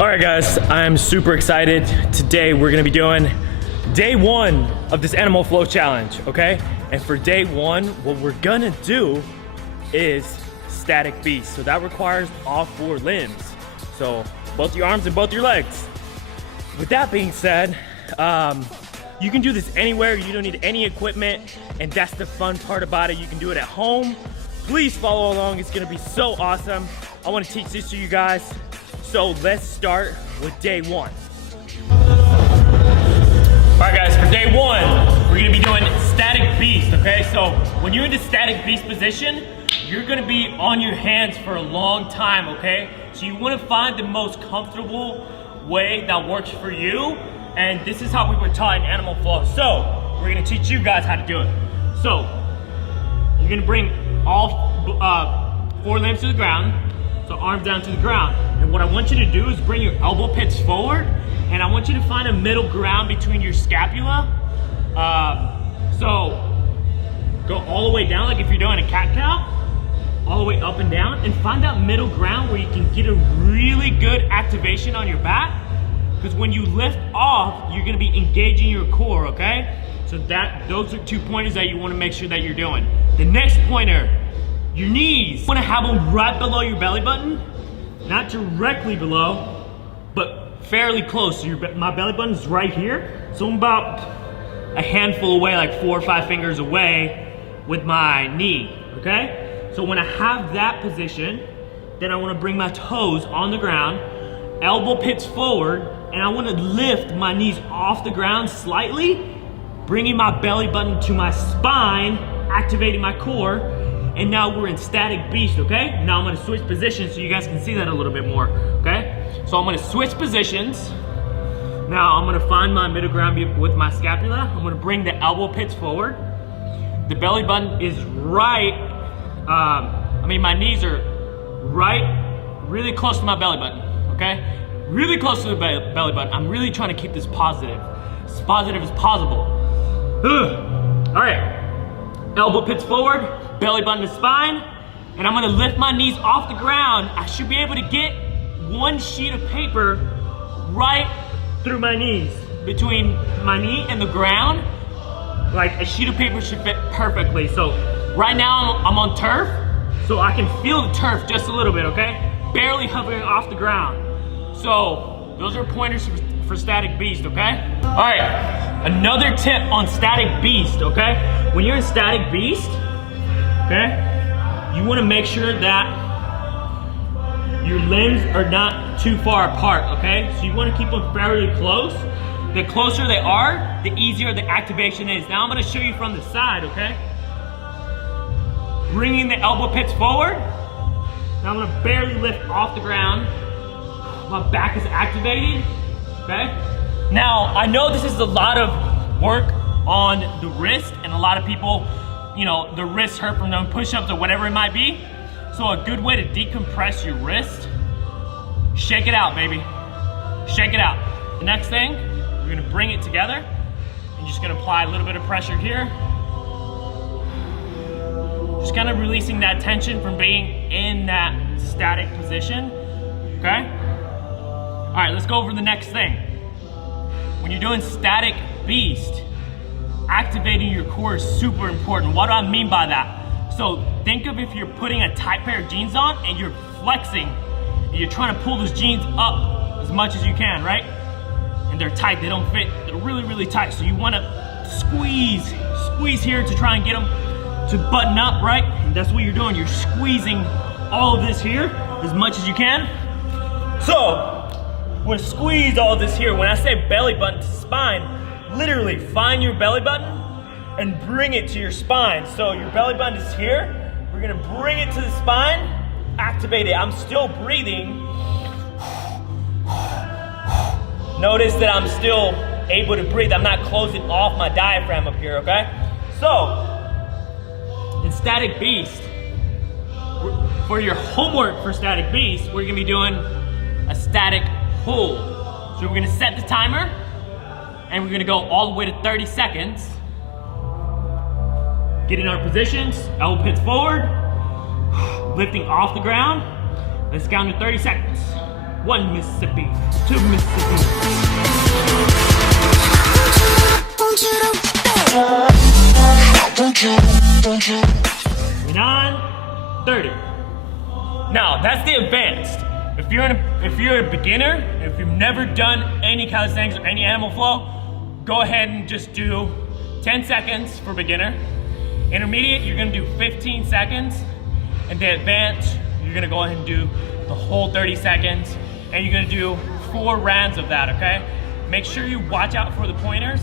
All right, guys, I'm super excited. Today we're gonna be doing day one of this animal flow challenge, okay? And for day one, what we're gonna do is static beast. So that requires all four limbs. So both your arms and both your legs. With that being said, you can do this anywhere. You don't need any equipment, and that's the fun part about it. You can do it at home. Please follow along. It's gonna be so awesome. I wanna teach this to you guys. So let's start with day one. All right, guys, for day one, we're gonna be doing static beast, okay? So when you're in the static beast position, you're gonna be on your hands for a long time, okay? So you wanna find the most comfortable way that works for you, and this is how we were taught in animal flow. So we're gonna teach you guys how to do it. So you're gonna bring all four limbs to the ground, so arms down to the ground. And what I want you to do is bring your elbow pits forward, and I want you to find a middle ground between your scapula. So go all the way down, like if you're doing a cat-cow, all the way up and down, and find that middle ground where you can get a really good activation on your back. Because when you lift off, you're gonna be engaging your core, okay? So those are 2 pointers that you wanna make sure that you're doing. The next pointer, your knees. You wanna have them right below your belly button, not directly below, but fairly close. So my belly button is right here, so I'm about a handful away, like 4 or 5 fingers away with my knee, okay? So when I have that position, then I wanna bring my toes on the ground, elbow pits forward, and I wanna lift my knees off the ground slightly, bringing my belly button to my spine, activating my core, and now we're in static beast, okay? Now I'm gonna switch positions so you guys can see that a little bit more, okay? So I'm gonna switch positions. Now I'm gonna find my middle ground with my scapula. I'm gonna bring the elbow pits forward. The belly button is right, my knees are right, really close to my belly button, okay? Really close to the belly button. I'm really trying to keep this positive, as positive as possible. All right, elbow pits forward, belly button to spine, and I'm gonna lift my knees off the ground. I should be able to get one sheet of paper right through my knees, between my knee and the ground. Like a sheet of paper should fit perfectly. So right now I'm on turf, so I can feel the turf just a little bit, okay? Barely hovering off the ground. So those are pointers for static beast, okay? All right, another tip on static beast, okay? When you're in static beast, okay, you wanna make sure that your limbs are not too far apart, okay? So you wanna keep them fairly close. The closer they are, the easier the activation is. Now I'm gonna show you from the side, okay? Bringing the elbow pits forward. Now I'm gonna barely lift off the ground. My back is activated, okay? Now, I know this is a lot of work on the wrist, and a lot of people, you know, the wrists hurt from doing push-ups or whatever it might be. So a good way to decompress your wrist, shake it out, baby. Shake it out. The next thing, we're gonna bring it together, and you're just gonna apply a little bit of pressure here. Just kind of releasing that tension from being in that static position, okay? All right, let's go over the next thing. When you're doing static beast, activating your core is super important. What do I mean by that? So think of if you're putting a tight pair of jeans on and you're flexing, and you're trying to pull those jeans up as much as you can, right? And they're tight, they don't fit, they're really, really tight. So you wanna squeeze here to try and get them to button up, right? And that's what you're doing, you're squeezing all of this here as much as you can. So, we're gonna squeeze all of this here. When I say belly button to spine, literally find your belly button and bring it to your spine. So your belly button is here. We're gonna bring it to the spine, activate it. I'm still breathing. Notice that I'm still able to breathe. I'm not closing off my diaphragm up here, okay? So, in static beast, for your homework for static beast, we're gonna be doing a static hold. So we're gonna set the timer, and we're gonna go all the way to 30 seconds. Get in our positions, elbow pits forward, lifting off the ground. Let's count to 30 seconds. 1, 1 Mississippi, 2 Mississippi. We're on 30. Now that's the advanced. If you're a beginner, if you've never done any calisthenics or any animal flow, go ahead and just do 10 seconds for beginner. Intermediate, you're gonna do 15 seconds. And the advanced, you're gonna go ahead and do the whole 30 seconds. And you're gonna do 4 rounds of that, okay? Make sure you watch out for the pointers.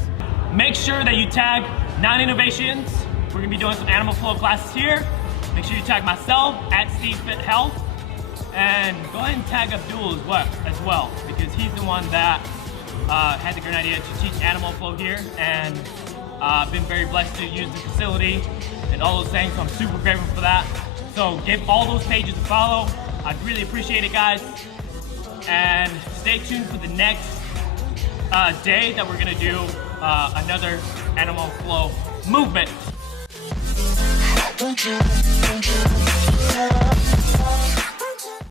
Make sure that you tag 9 Innovations. We're gonna be doing some animal flow classes here. Make sure you tag myself at Stevefithealth. And go ahead and tag Abdul as well, because he's the one that had the great idea to teach animal flow here. And I've been very blessed to use the facility and all those things, so I'm super grateful for that. So give all those pages a follow. I'd really appreciate it, guys. And stay tuned for the next day that we're gonna do another animal flow movement.